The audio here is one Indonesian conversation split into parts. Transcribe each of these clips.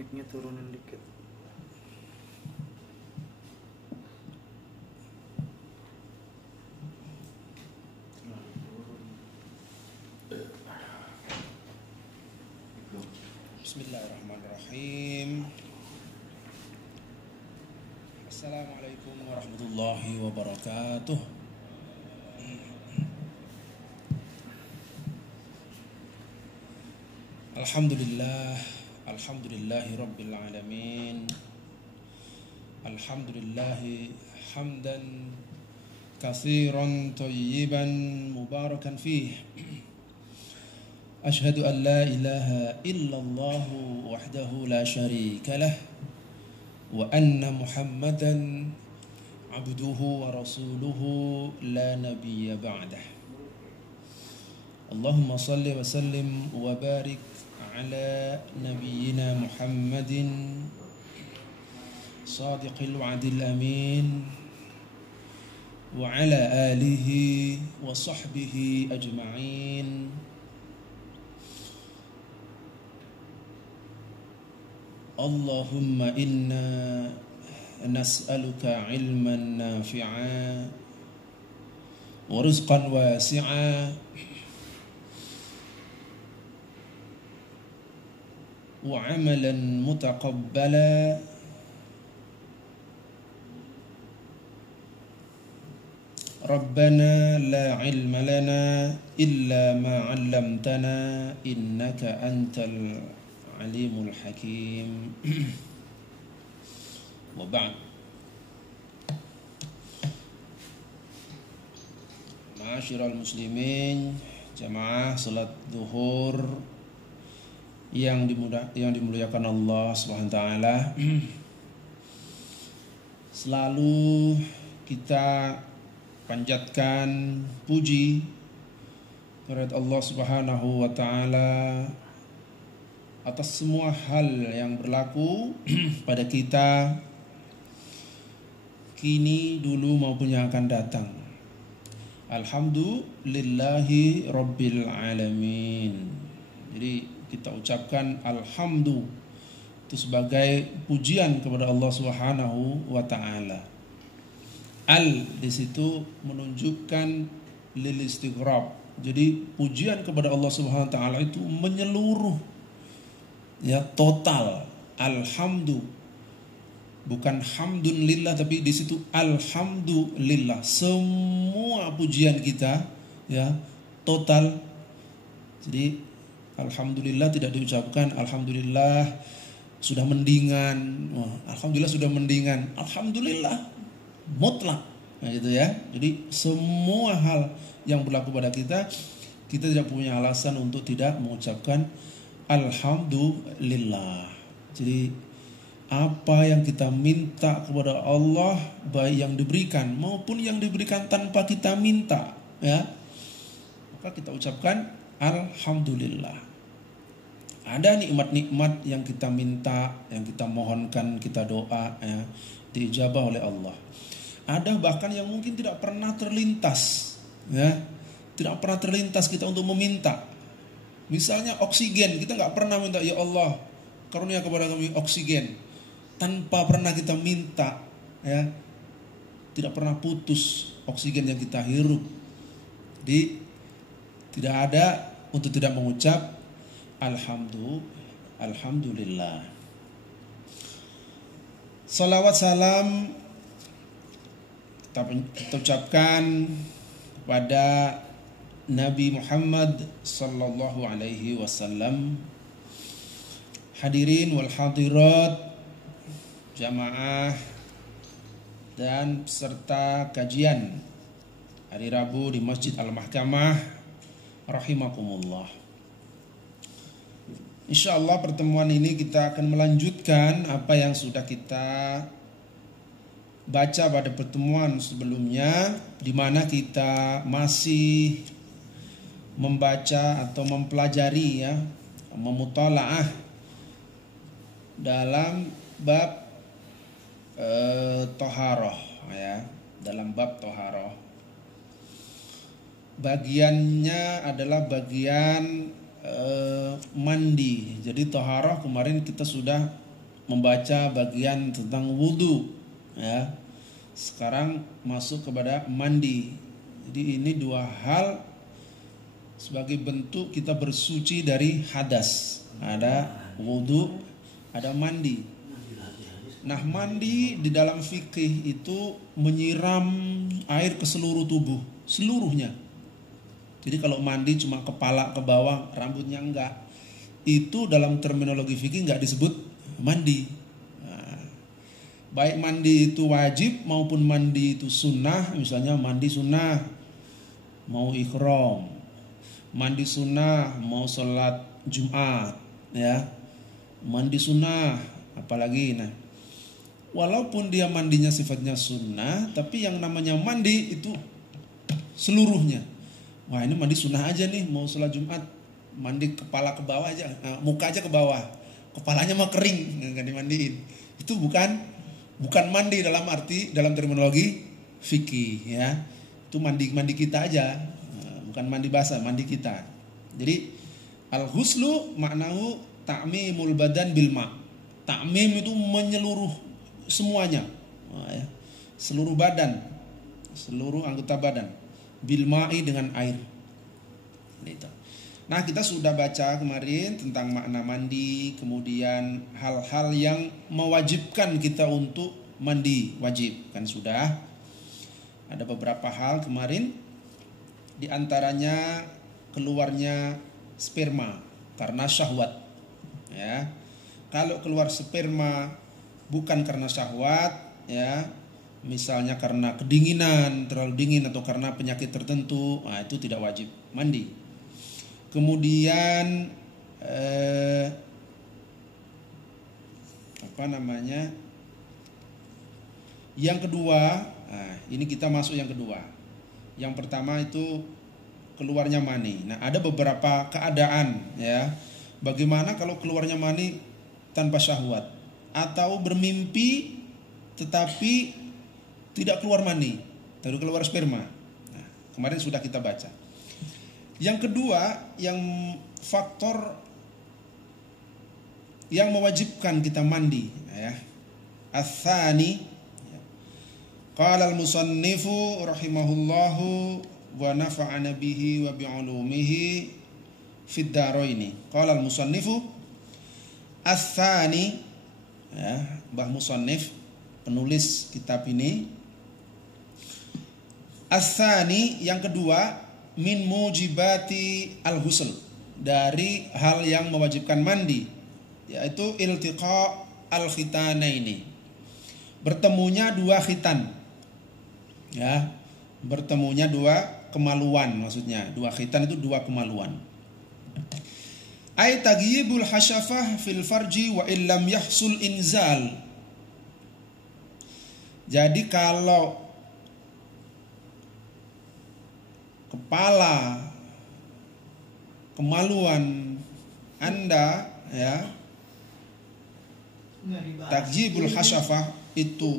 Mic-nya turunin dikit. Bismillahirrahmanirrahim. Assalamualaikum warahmatullahi wabarakatuh. Alhamdulillahi rabbil alamin. Alhamdulillahi hamdan katsiran thayyiban mubarakan fih. Ashhadu an la ilaha illallah wahdahu la syarika lah wa anna Muhammadan abduhu wa rasuluhu la nabiyya ba'dah. Allahumma salli wa sallim wa barik ala nabiyyina Muhammadin sadiqil wa'dil amin wa ala alihi wa sahbihi ajma'in. Allahumma inna nas'aluka ilman nafi'a wa rizqan wasi'a wa amalan mutaqabbala Rabbana la ilma lana illa ma 'allamtana innaka antal alimul hakim. Wa ba'd. Ma'asyiral muslimin, jamaah salat zuhur yang dimuliakan Allah Subhanahu wa taala. Selalu kita panjatkan puji kepada Allah Subhanahu wa taala atas semua hal yang berlaku pada kita kini, dulu maupun yang akan datang. Alhamdulillahi rabbil alamin. Jadi kita ucapkan alhamdu itu sebagai pujian kepada Allah Subhanahu wa taala. Al di situ menunjukkan lil istighraq. Jadi pujian kepada Allah Subhanahu wa taala itu menyeluruh, ya, total. Alhamdu, bukan hamdun lillah, tapi di situ alhamdulillah. Semua pujian kita, ya, total. Jadi alhamdulillah tidak diucapkan alhamdulillah sudah mendingan. Alhamdulillah sudah mendingan. Alhamdulillah mutlak. Nah, gitu ya. Jadi semua hal yang berlaku pada kita tidak punya alasan untuk tidak mengucapkan alhamdulillah. Jadi apa yang kita minta kepada Allah, baik yang diberikan maupun yang diberikan tanpa kita minta, ya, maka kita ucapkan alhamdulillah. Ada nikmat-nikmat yang kita minta, yang kita mohonkan, kita doa, ya, diijabah oleh Allah. Ada bahkan yang mungkin tidak pernah terlintas, ya, tidak pernah terlintas kita untuk meminta. Misalnya oksigen, kita nggak pernah minta, ya Allah karunia kepada kami oksigen, tanpa pernah kita minta, ya, tidak pernah putus oksigen yang kita hirup. Jadi tidak ada untuk tidak mengucap alhamdulillah. Salawat salam kita ucapkan kepada Nabi Muhammad sallallahu alaihi wasallam. Hadirin wal hadirat, jamaah dan peserta kajian hari Rabu di Masjid Al-Mahkamah rahimakumullah. Insyaallah pertemuan ini kita akan melanjutkan apa yang sudah kita baca pada pertemuan sebelumnya, di mana kita masih membaca atau mempelajari, ya, memutalaah dalam bab toharoh, ya, dalam bab toharoh. Bagiannya adalah bagian mandi. Jadi toharoh kemarin kita sudah membaca bagian tentang wudhu, ya. Sekarang masuk kepada mandi. Jadi ini dua hal sebagai bentuk kita bersuci dari hadas. Ada wudhu, ada mandi. Nah, mandi di dalam fikih itu menyiram air ke seluruh tubuh, seluruhnya. Jadi kalau mandi cuma kepala ke bawah, rambutnya enggak, itu dalam terminologi fikih enggak disebut mandi. Nah, baik mandi itu wajib maupun mandi itu sunnah. Misalnya mandi sunnah mau ihram, mandi sunnah mau sholat Jumat, ya, mandi sunnah apalagi. Nah, walaupun dia mandinya sifatnya sunnah, tapi yang namanya mandi itu seluruhnya. Wah, ini mandi sunnah aja nih, mau sholat Jumat, mandi kepala ke bawah aja, muka aja ke bawah, kepalanya mah kering, nggak dimandiin. Itu bukan mandi dalam arti, dalam terminologi fikih, ya. Itu mandi kita aja, bukan mandi basah, mandi kita. Jadi al-ghuslu maknahu ta'mimul badan bil ma'. Ta'mim itu menyeluruh semuanya, ya. Seluruh badan, seluruh anggota badan. Bil ma'i dengan air. Nah, kita sudah baca kemarin tentang makna mandi, kemudian hal-hal yang mewajibkan kita untuk mandi, wajib kan sudah. Ada beberapa hal kemarin, di antaranya keluarnya sperma karena syahwat, ya. Kalau keluar sperma bukan karena syahwat, ya, misalnya karena kedinginan, terlalu dingin atau karena penyakit tertentu, nah itu tidak wajib mandi. Kemudian yang kedua, nah ini kita masuk yang kedua. Yang pertama itu keluarnya mani. Nah, ada beberapa keadaan, ya. Bagaimana kalau keluarnya mani tanpa syahwat atau bermimpi tetapi tidak keluar mani, baru keluar sperma. Nah, kemarin sudah kita baca. Yang kedua, yang faktor yang mewajibkan kita mandi, ya. Ats-tsani, qala al-musannifu rahimahullahu wa nafa'ana bihi wa bi'ulumihi fid dharaini. Qala al-musannifu ats-tsani, ya, Mbah Musannif penulis kitab ini. Ats-tsani yang kedua, min mujibati al-ghusl, dari hal yang mewajibkan mandi, yaitu iltiqa al-khitanaini, bertemunya dua khitan, ya, bertemunya dua kemaluan, maksudnya dua khitan itu dua kemaluan. Ay tagyibul hasyafah fil farji wa illam yahsul inzal. Jadi kalau kepala kemaluan Anda, ya, tagyibul hasyafah itu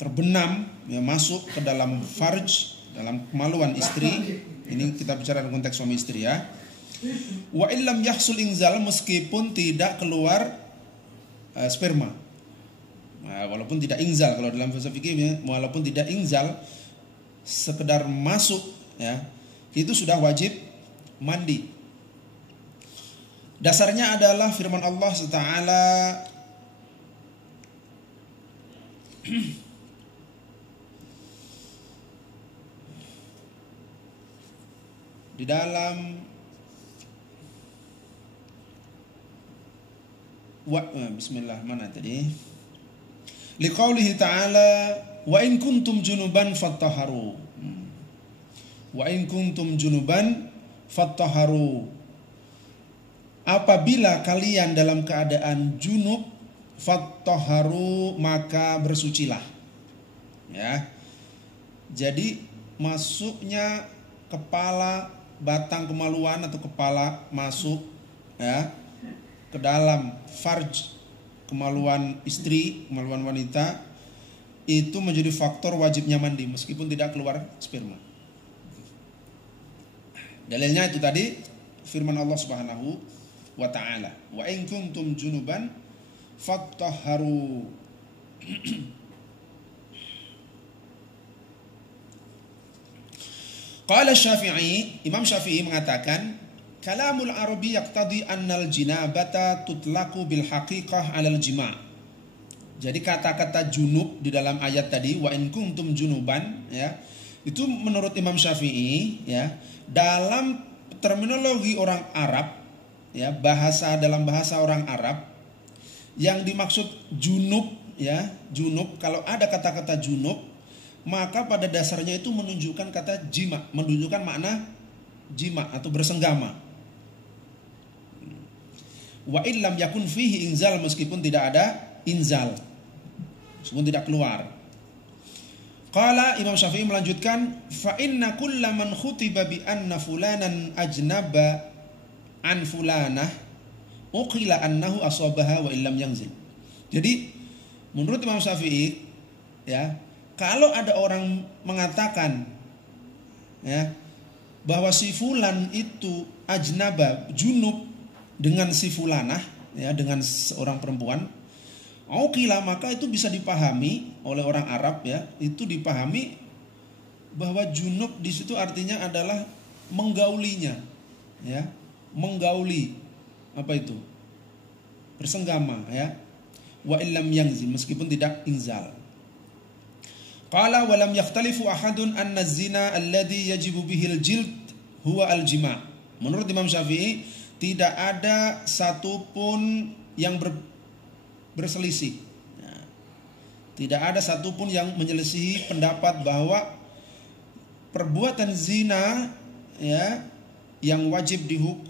terbenam, ya, masuk ke dalam farj, dalam kemaluan istri. Ini kita bicara dalam konteks suami istri, ya. Wa illam yahsul inzal, meskipun tidak keluar sperma. Nah, walaupun tidak inzal, kalau dalam bahasa fikih, walaupun tidak inzal, sekedar masuk, ya, itu sudah wajib mandi. Dasarnya adalah firman Allah Ta'ala di dalam bismillah, mana tadi? Liqaulihi ta'ala wa in kuntum junuban fattaharu. Wa in kuntum junuban fattaharu. Apabila kalian dalam keadaan junub, fattaharu, maka bersucilah. Ya. Jadi masuknya kepala, batang kemaluan atau kepala masuk, ya, ke dalam farj, kemaluan istri, kemaluan wanita, itu menjadi faktor wajibnya mandi meskipun tidak keluar sperma. Dalilnya itu tadi firman Allah Subhanahu wa ta'ala, wa in kuntum junuban fattahharu. Qala Syafi'i, Imam Syafi'i mengatakan, kalamul Arabi yaqtadi annal jinabata tutlaqu bil haqiqah 'alal jima'. Jadi kata-kata junub di dalam ayat tadi, wa in kuntum junuban, ya, itu menurut Imam Syafi'i, ya, dalam terminologi orang Arab, ya, dalam bahasa orang Arab, yang dimaksud junub, ya, junub, kalau ada kata-kata junub, maka pada dasarnya itu menunjukkan kata jima, menunjukkan makna jima atau bersenggama. Wa illam yakun fihi inzal, meskipun tidak ada inzal, meskipun tidak keluar. Qala Imam Syafi'i melanjutkan, fa inna kulla man khutiba bi anna fulanan ajnaba an fulanah uqila annahu asabaha wa illam yanzil. Jadi menurut Imam Syafi'i, ya, kalau ada orang mengatakan, ya, bahwa si fulan itu ajnaba, junub dengan si fulanah, ya, dengan seorang perempuan, uqila, maka itu bisa dipahami oleh orang Arab, ya, itu dipahami bahwa junub di situ artinya adalah menggaulinya, ya, menggauli, apa itu? Bersenggama, ya. Wa illam yanzil, meskipun tidak inzal. Qala walam yakhtalifu ahadun anna zina alladhi yajibu bihil jild huwa al-jima'. Menurut Imam Syafi'i tidak ada satupun yang berselisih. Nah, tidak ada satupun yang menyelisihi pendapat bahwa perbuatan zina, ya, yang wajib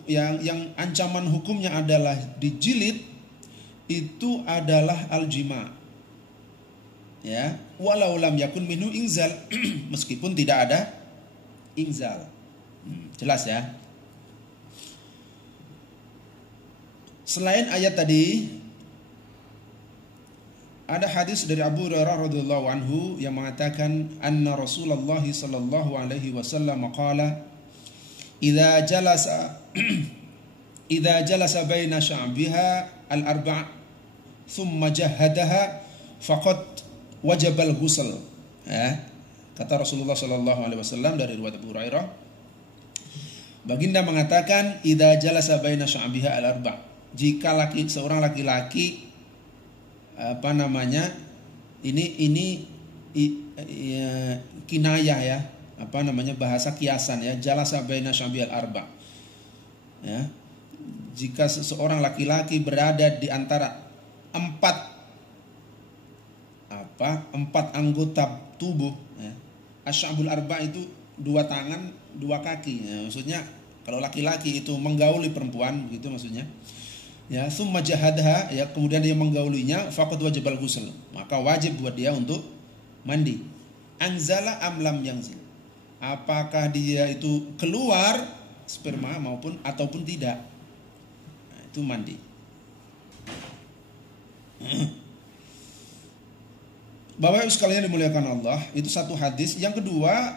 yang ancaman hukumnya adalah dijilid, itu adalah al-jima'. Ya, walau lam yakun minhu inzal, meskipun tidak ada inzal. Jelas ya. Selain ayat tadi, ada hadis dari Abu Hurairah radhiyallahu anhu yang mengatakan anna Rasulullah sallallahu alaihi wasallam qala idza jalasa baina sya'biha al-arba' thumma jahadaha faqad wajibal ghusl, ya, kata Rasulullah sallallahu alaihi wasallam dari riwayat Abu Hurairah, baginda mengatakan idza jalasa baina sya'biha al-arba', jika seorang laki-laki, apa namanya, ini kinayah, ya, apa namanya, bahasa kiasan, ya, jalasa baina sya'biha al-arba', ya, jika seorang laki-laki berada di antara empat anggota tubuh, ya. Asy'abul arba' itu dua tangan, dua kaki, ya. Maksudnya kalau laki-laki itu menggauli perempuan, begitu maksudnya, ya, summa jahadha, ya, kemudian dia menggaulinya, faqad wajibal ghusl, maka wajib buat dia untuk mandi. Anzala am lam yanzil, apakah dia itu keluar sperma ataupun tidak, nah, itu mandi. Bapak Ibu sekalian dimuliakan Allah, itu satu hadis. Yang kedua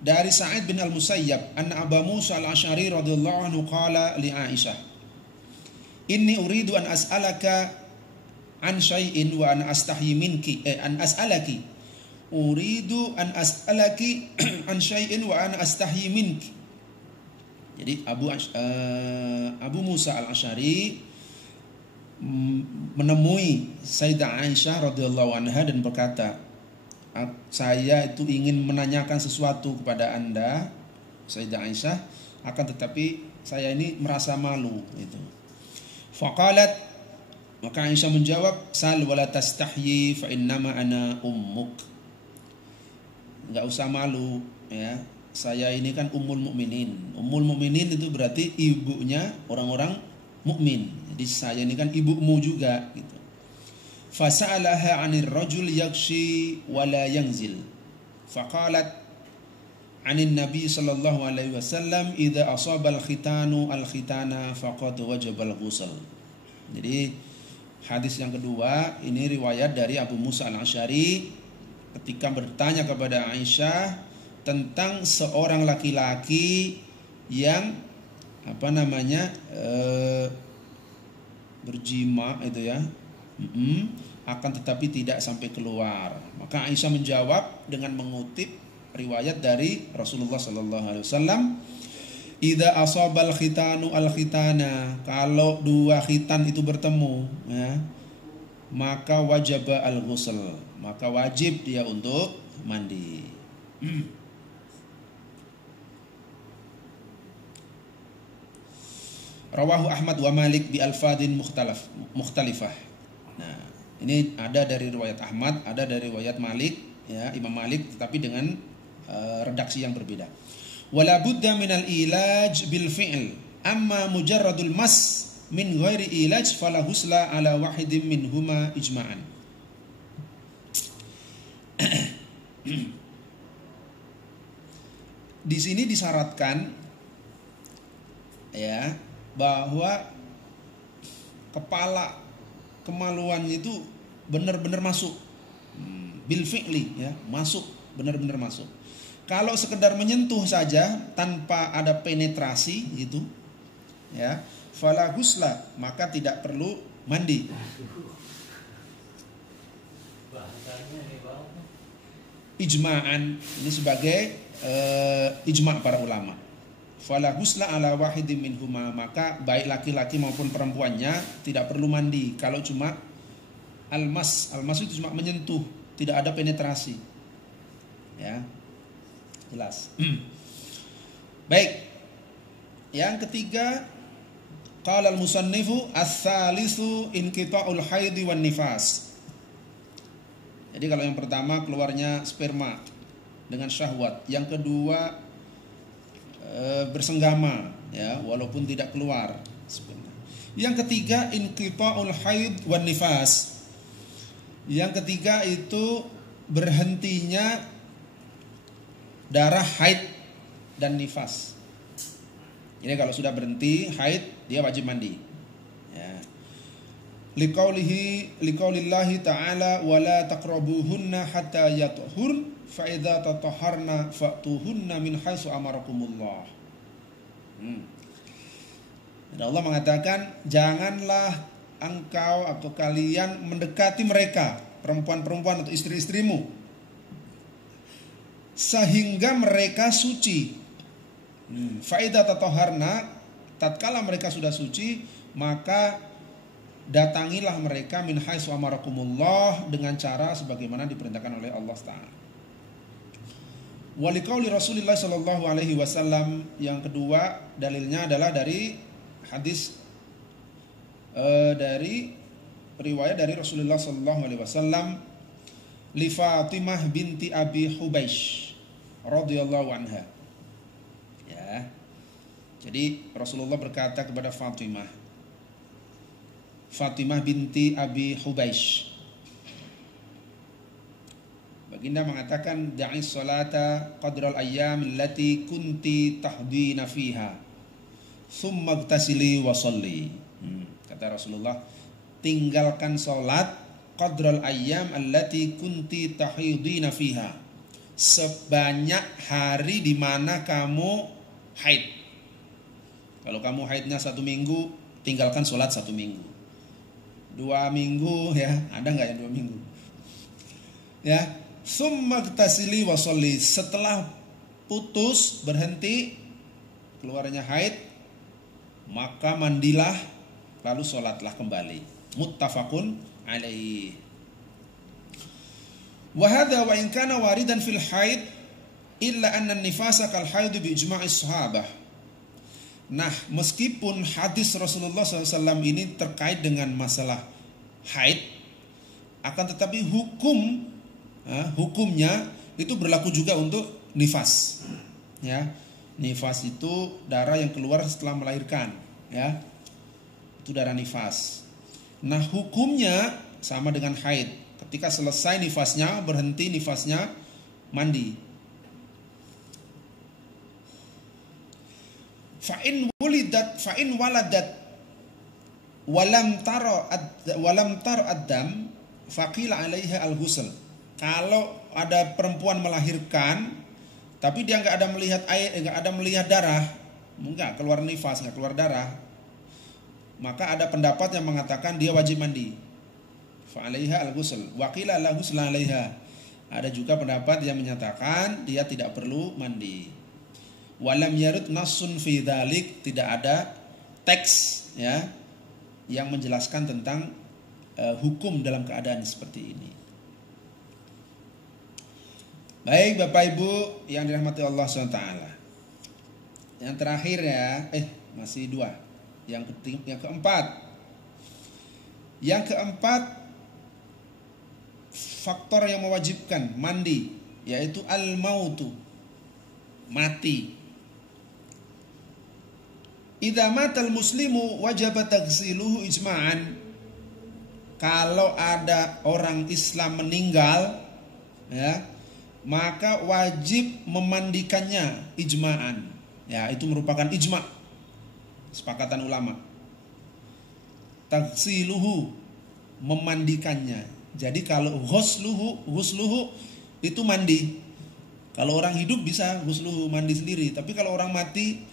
dari Sa'id bin Al-Musayyab, anna Abu Musa Al-Asy'ari radhiyallahu anhu qala li Aisyah, inni uridu an as'alaka an syai'in wa ana astahyi minki, an as'alaki, uridu an as'alaki an syai'in wa ana astahyi minki. Jadi Abu Musa Al-Asy'ari menemui Sayyidah Aisyah radhiyallahu anha dan berkata, saya itu ingin menanyakan sesuatu kepada Anda, Sayyidah Aisyah, akan tetapi saya ini merasa malu itu. Faqalat, maka Aisyah menjawab, sal wala tastahyi fa innama ana ummuk. Enggak usah malu, ya. Saya ini kan ummul mukminin. Ummul mukminin itu berarti ibunya orang-orang mukmin. Jadi saya ini kan ibumu juga gitu. Fasa'alaha 'anir rajul yakshi wa la yanzil. Faqalat 'anin nabi sallallahu alaihi wasallam idza asaba al-khitanu al-khitana faqad wajaba al-ghusl. Jadi hadis yang kedua ini riwayat dari Abu Musa Al-Asy'ari ketika bertanya kepada Aisyah tentang seorang laki-laki yang apa namanya berjima itu, ya, akan tetapi tidak sampai keluar. Maka Aisyah menjawab dengan mengutip riwayat dari Rasulullah sallallahu alaihi wasallam, idza asabal khitanu al khitana, kalau dua khitan itu bertemu, ya, maka wajib al ghusl, maka wajib dia untuk mandi. Rawahu Ahmad wa Malik bi alfadin mukhtalifah. Nah, ini ada dari riwayat Ahmad, ada dari riwayat Malik, ya, Imam Malik, tetapi dengan redaksi yang berbeda. Wala budda minal ilaj bil fi'l, amma mujarradul mas min ghairi ilaj fala husla ala wahidin minhuma ijma'an. Di sini disyaratkan, ya, bahwa kepala kemaluannya itu benar-benar masuk, bil fi'li, ya, masuk, benar-benar masuk. Kalau sekedar menyentuh saja tanpa ada penetrasi gitu, ya, fala ghusla, maka tidak perlu mandi. Ijma'an, ini sebagai ijma' para ulama. Fala ghusla ala wahidin minhuma, maka baik laki-laki maupun perempuannya tidak perlu mandi kalau cuma almas itu cuma menyentuh, tidak ada penetrasi. Ya. Jelas. Baik. Yang ketiga, qala al-musannifu ats-tsalitsu inqita'ul haidhi wan nifas. Jadi kalau yang pertama keluarnya sperma dengan syahwat, yang kedua bersenggama, ya, walaupun tidak keluar sperma. Yang ketiga inqita'ul haid wan nifas. Yang ketiga itu berhentinya darah haid dan nifas. Jadi kalau sudah berhenti haid, dia wajib mandi. Ya. Liqaulillahi ta'ala wala taqrabuhunna hatta yatuhur fa idza tatahharna fa'tuhunna min haitsu amarakumullah. Dan Allah mengatakan, janganlah engkau atau kalian mendekati mereka, perempuan-perempuan atau istri-istrimu, sehingga mereka suci. Faida tatoharna, tatkala mereka sudah suci, maka datangilah mereka min haitsu amarakumullah, dengan cara sebagaimana diperintahkan oleh Allah Ta'ala. Waliqauli Rasulullah sallallahu alaihi wasallam, yang kedua dalilnya adalah dari hadis dari riwayat dari Rasulullah sallallahu alaihi wasallam li Fatimah binti Abi Hubaish radhiyallahu anha. Ya. Jadi Rasulullah berkata kepada Fatimah binti Abi Hubaish. Baginda mengatakan, da'i salata qadral ayyam allati kunti tahdina fiha thumma igtasili wa shalli. Kata Rasulullah, tinggalkan salat qadral ayyam allati kunti tahidina fiha, sebanyak hari di mana kamu haid. Kalau kamu haidnya 1 minggu, tinggalkan sholat 1 minggu. 2 minggu, ya, ada nggak yang 2 minggu? Ya, summa tasili wa sholli, setelah putus berhenti keluarnya haid, maka mandilah lalu sholatlah kembali. Muttafaqun alaihi. Wa hadza wa in kana waridan fil haid illa anna an-nifasa kal haid bi ijma'is sahabah. Nah, meskipun hadis Rasulullah SAW ini terkait dengan masalah haid, akan tetapi hukumnya itu berlaku juga untuk nifas. Ya, nifas itu darah yang keluar setelah melahirkan, ya, itu darah nifas. Nah, hukumnya sama dengan haid. Ketika selesai nifasnya, berhenti nifasnya, mandi. Fa'in waladat walam tar ad-dam faqila 'alaiha al-ghusl. Kalau ada perempuan melahirkan tapi dia enggak ada melihat air, enggak ada melihat darah, enggak keluar nifas, enggak keluar darah, maka ada pendapat yang mengatakan dia wajib mandi. fa 'alaiha al-ghusl wa qila la ghusla 'alaiha. Ada juga pendapat yang menyatakan dia tidak perlu mandi. Walam yarud nassun fi dzalik, tidak ada teks ya yang menjelaskan tentang hukum dalam keadaan seperti ini. Baik Bapak Ibu yang dirahmati Allah SWT. Yang terakhir ya, masih dua. Yang keempat. Yang keempat, faktor yang mewajibkan mandi, yaitu al-mautu, mati. Idza matal muslimu wajib taghsiluhu ijma'an. Kalau ada orang Islam meninggal ya, maka wajib memandikannya ijma'an. Ya, itu merupakan ijma', kesepakatan ulama. Taghsiluhu, memandikannya. Jadi kalau ghusluhu itu mandi. Kalau orang hidup bisa ghusluhu, mandi sendiri. Tapi kalau orang mati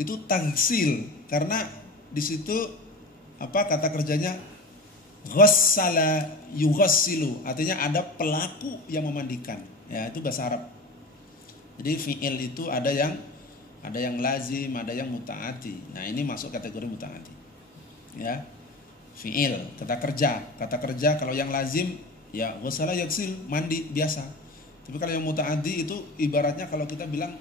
itu taghsil, karena di situ kata kerjanya ghassala yughassilu, artinya ada pelaku yang memandikan. Ya, itu bahasa Arab. Jadi fi'il itu ada yang lazim, ada yang muta'ati. Nah, ini masuk kategori muta'ati. Ya. Fi'il, kata kerja kalau yang lazim ya ghassala yaghsil, mandi biasa. Tapi kalau yang muta'ati itu ibaratnya kalau kita bilang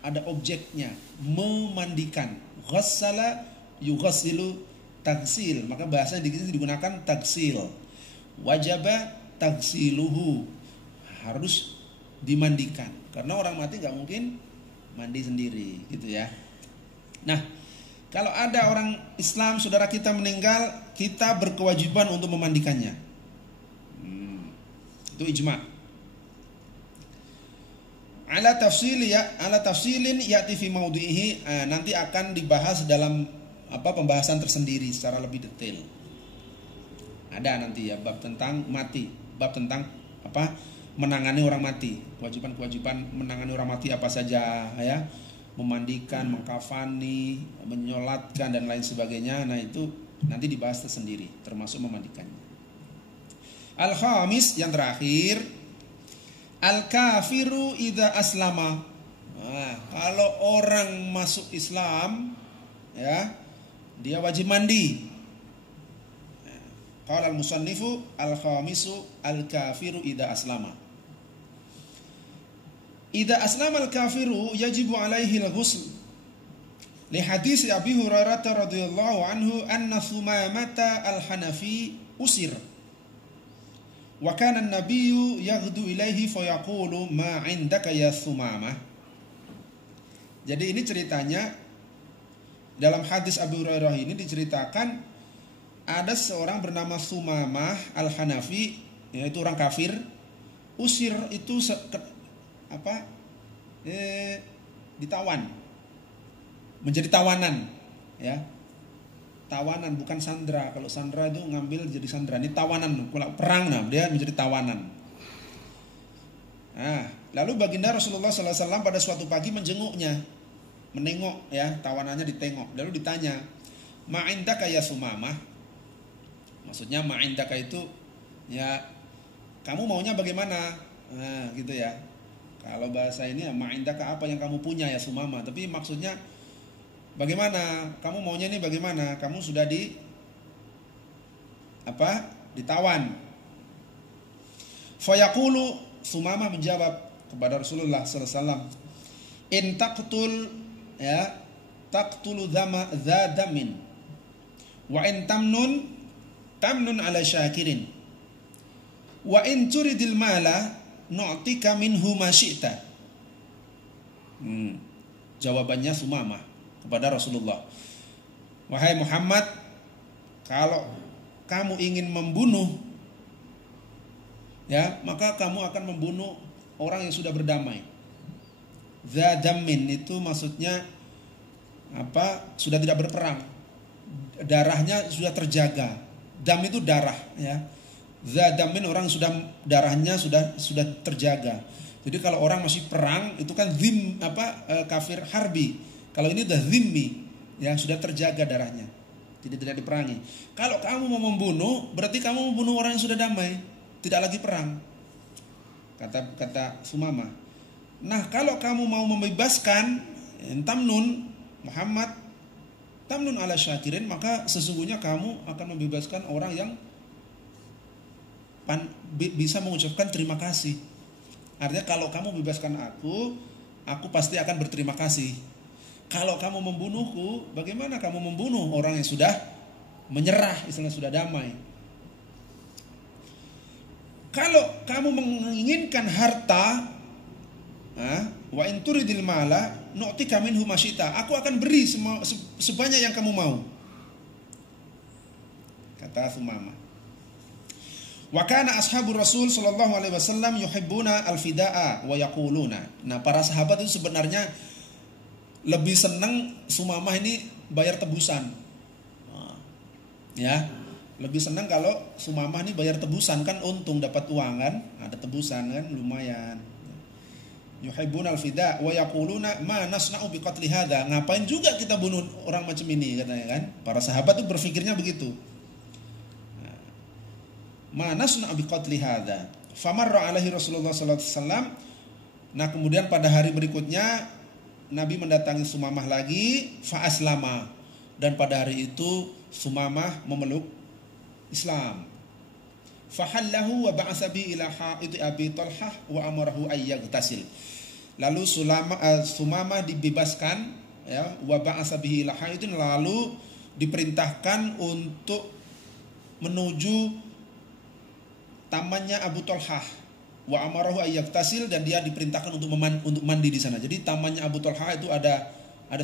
ada objeknya, memandikan. Ghassala yughassilu taghsil, maka bahasa digunakan taghsil. Wajaba taghsiluhu, harus dimandikan. Karena orang mati nggak mungkin mandi sendiri, gitu ya. Nah, kalau ada orang Islam saudara kita meninggal, kita berkewajiban untuk memandikannya. Itu ijma'. Ala tafsilin ya'ti fi maudhihi, nanti akan dibahas dalam pembahasan tersendiri secara lebih detail. Ada nanti ya bab tentang mati, bab tentang menangani orang mati, kewajiban menangani orang mati apa saja ya, memandikan, mengkafani, menyolatkan dan lain sebagainya. Nah, itu nanti dibahas tersendiri, termasuk memandikannya. Al-khamis, yang terakhir, al-kafiru idza aslama. Nah, kalau orang masuk Islam ya, dia wajib mandi. Qala al-musannifu al-khamisu al-kafiru idza aslama. Idza aslama al-kafiru yajibu alaihi al-ghusl. Li hadis Abi Hurairah radhiyallahu anhu anna Sumamata al-Hanafi usir. Wa kana an-nabiyyu yaghdu ilaihi fa yaqulu ma 'indaka ya Sumamah. Jadi ini ceritanya dalam hadis Abu Hurairah ini diceritakan ada seorang bernama Sumamah al-Hanafi, yaitu orang kafir, usir itu ditawan, menjadi tawanan ya. Tawanan, bukan sandra. Kalau sandra itu ngambil jadi sandra. Ini tawanan, kalau perang dia menjadi tawanan. Nah, lalu baginda Rasulullah SAW pada suatu pagi menjenguknya, menengok ya, tawanannya ditengok. Lalu ditanya, ma'indaka ya Sumamah. Maksudnya ma'indaka itu ya, kamu maunya bagaimana? Nah, gitu ya. Kalau bahasa ini ya, ma'indaka, apa yang kamu punya ya Sumamah. Tapi maksudnya bagaimana? Kamu maunya ini bagaimana? Kamu sudah ditawan. Fayaqulu, Sumamah menjawab kepada Rasulullah sallallahu alaihi wasallam, in taqtulu dza damin wa in tamnun ala syakirin wa in turidil mala nu'tika minhu ma syi'ta. Jawabannya Sumamah kepada Rasulullah, wahai Muhammad, kalau kamu ingin membunuh ya, maka kamu akan membunuh orang yang sudah berdamai. Zadamin itu maksudnya sudah tidak berperang, darahnya sudah terjaga. Dam itu darah ya. Zadamin orang sudah darahnya sudah terjaga. Jadi kalau orang masih perang itu kan kafir harbi. Kalau ini udah zimmi, yang sudah terjaga darahnya. tidak diperangi. Kalau kamu mau membunuh, berarti kamu membunuh orang yang sudah damai, tidak lagi perang. Kata Sumamah. Nah, kalau kamu mau membebaskan Tamnun Muhammad, Tamnun ala syakirin, maka sesungguhnya kamu akan membebaskan orang yang bisa mengucapkan terima kasih. Artinya kalau kamu bebaskan aku pasti akan berterima kasih. Kalau kamu membunuhku, bagaimana kamu membunuh orang yang sudah menyerah, istilahnya sudah damai. Kalau kamu menginginkan harta, wa in turidil mala nu'tika minhu masyita, aku akan beri sebanyak yang kamu mau, kata Sumamah. Wa kana ashabur Rasul sallallahu alaihi wasallam yuhibbuna al-fida'a wa yaquluna. Nah, para sahabat itu sebenarnya lebih senang Sumamah ini bayar tebusan. Ya, lebih senang kalau Sumamah ini bayar tebusan, kan untung dapat uang kan, ada tebusan kan, lumayan. Yuhibbuna al-fida' wa yaquluna ma nasna'u biqatli hadza. Ngapain juga kita bunuh orang macam ini, katanya kan. Para sahabat itu berpikirnya begitu. Ma nasna'u biqatli hadza. Famarra alaihi Rasulullah sallallahu alaihi wasallam. Nah, kemudian pada hari berikutnya Nabi mendatangi Sumamah lagi, fa aslama, dan pada hari itu Sumamah memeluk Islam. Fahallahu wa ba'atsa bi ila haid Abi Talhah wa amarahu ay yaghtasil. Lalu Sumamah dibebaskan, ya, wa ba'atsa bihi ila haid, lalu diperintahkan untuk menuju tamannya Abu Talhah, wa amarahu ay yaghtasil, dan dia diperintahkan untuk mandi di sana. Jadi tamannya Abu Talhah itu ada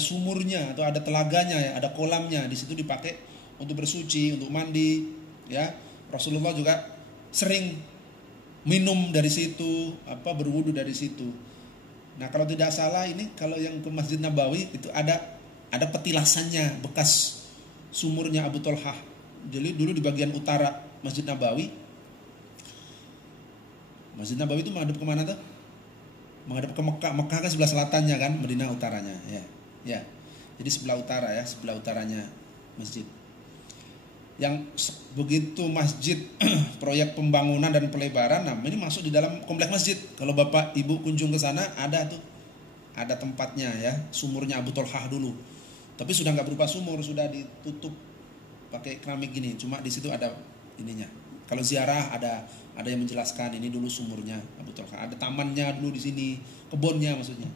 sumurnya atau ada telaganya, ya, ada kolamnya, di situ dipakai untuk bersuci, untuk mandi, ya. Rasulullah juga sering minum dari situ, berwudu dari situ. Nah, kalau tidak salah ini kalau yang ke Masjid Nabawi itu ada petilasannya, bekas sumurnya Abu Talhah. Jadi dulu di bagian utara Masjid Nabawi. Masjid Nabawi itu menghadap kemana tuh? Menghadap ke Mekah. Mekah kan sebelah selatannya kan, Madinah utaranya, ya. Ya. Jadi sebelah utara, ya, sebelah utaranya masjid. Yang begitu masjid proyek pembangunan dan pelebaran, nah ini masuk di dalam kompleks masjid. Kalau Bapak Ibu kunjung ke sana, ada tempatnya, ya, sumurnya Abu Talhah dulu. Tapi sudah nggak berupa sumur, sudah ditutup pakai keramik gini. Cuma di situ ada ininya. Kalau ziarah ada yang menjelaskan ini dulu sumurnya Abu Talhah. Ada tamannya dulu di sini, kebunnya maksudnya.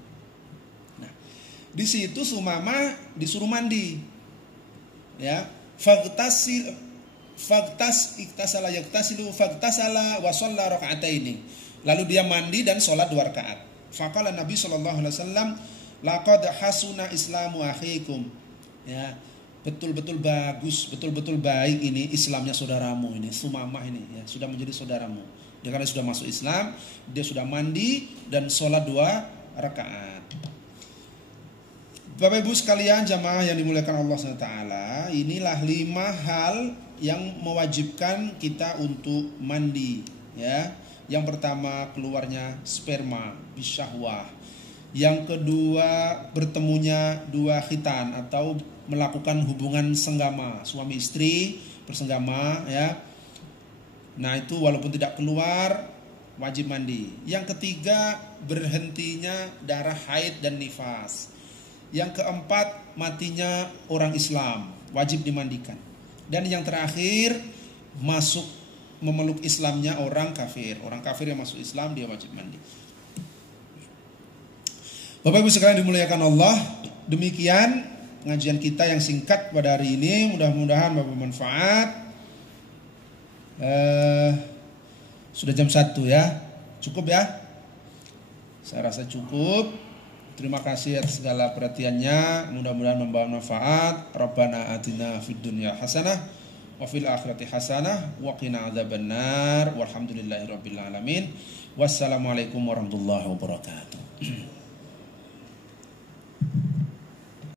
Nah, di situ Sumamah disuruh mandi, ya. Iktasala wa shalla raka'ataini. Lalu dia mandi dan sholat 2 rakaat. Faqala Nabi sallallahu alaihi wasallam, laqad hasuna islamu akhikum. Ya, betul-betul bagus, betul-betul baik ini Islamnya saudaramu ini, Sumamah ini, ya, sudah menjadi saudaramu. Dia karena sudah masuk Islam, dia sudah mandi dan sholat 2 rakaat. Bapak Ibu sekalian, jamaah yang dimuliakan Allah SWT, inilah 5 hal yang mewajibkan kita untuk mandi, ya. Yang pertama, keluarnya sperma bisyahwah. Yang kedua, bertemunya 2 khitan atau melakukan hubungan senggama, suami istri bersenggama, ya. Nah, itu walaupun tidak keluar wajib mandi. Yang ketiga, berhentinya darah haid dan nifas. Yang keempat, matinya orang Islam, wajib dimandikan. Dan yang terakhir, masuk memeluk Islamnya orang kafir. Orang kafir yang masuk Islam, dia wajib mandi. Bapak Ibu sekalian dimuliakan Allah, demikian pengajian kita yang singkat pada hari ini. Mudah-mudahan bermanfaat. Sudah jam 1, ya. Cukup, ya. Saya rasa cukup. Terima kasih atas segala perhatiannya. Mudah-mudahan membawa manfaat. Rabbana atina fid dunya hasanah wa fil akhirati hasanah wa qina adzabannar. Walhamdulillahirabbil alamin. Wassalamualaikum warahmatullahi wabarakatuh.